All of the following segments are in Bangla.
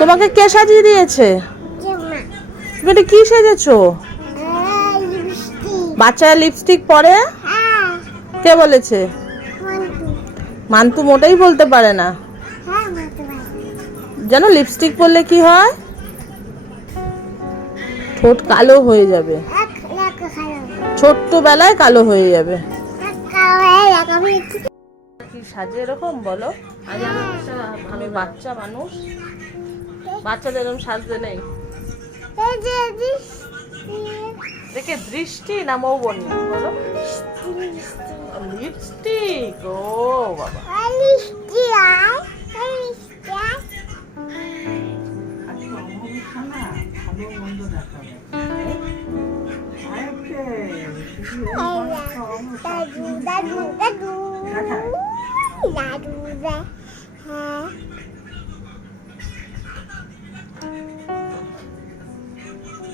তোমাকে কে সাজিয়ে দিয়েছে? তুমি এটা কি সেজেছো? বাচ্চারা লিপস্টিক পরে? কে বলেছে? মান্তু মোটেই বলতে পারে না। জানো লিপস্টিক পরলে কি হয়? ঠোঁট কালো হয়ে যাবে। এক লাখ খারাপ ছোট্ট বেলায় কালো হয়ে যাবে। কি সাজে এরকম বলো? আমি বাচ্চা মানুষ। বাচ্চাদের এরকম সাজতে নেই। দেখে দৃষ্টি না মৌবনি? বলো। লিপস্টিক ও বাবা। দাদু দাদু দাদু। হ্যাঁ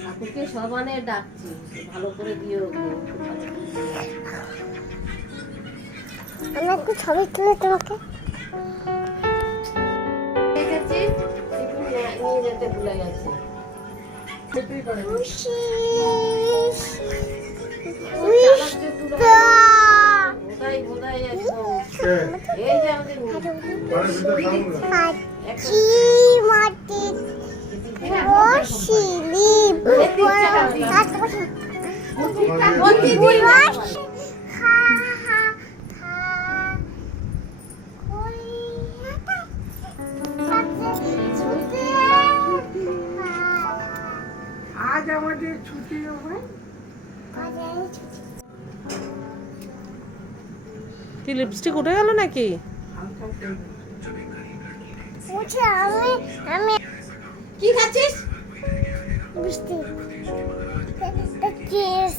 ঠাকুরকে সবানে ডাকছি ভালো করে দিও ওকে। আমি একটু ছবি তুলে তোমাকে। নিয়ে যেতে ভুলে গেছি। খুশি আজ আমাদের ছুটি হবে। কি লিপস্টিক উঠে গেল নাকি? আমি আমি কি খাচ্ছিস? কিস।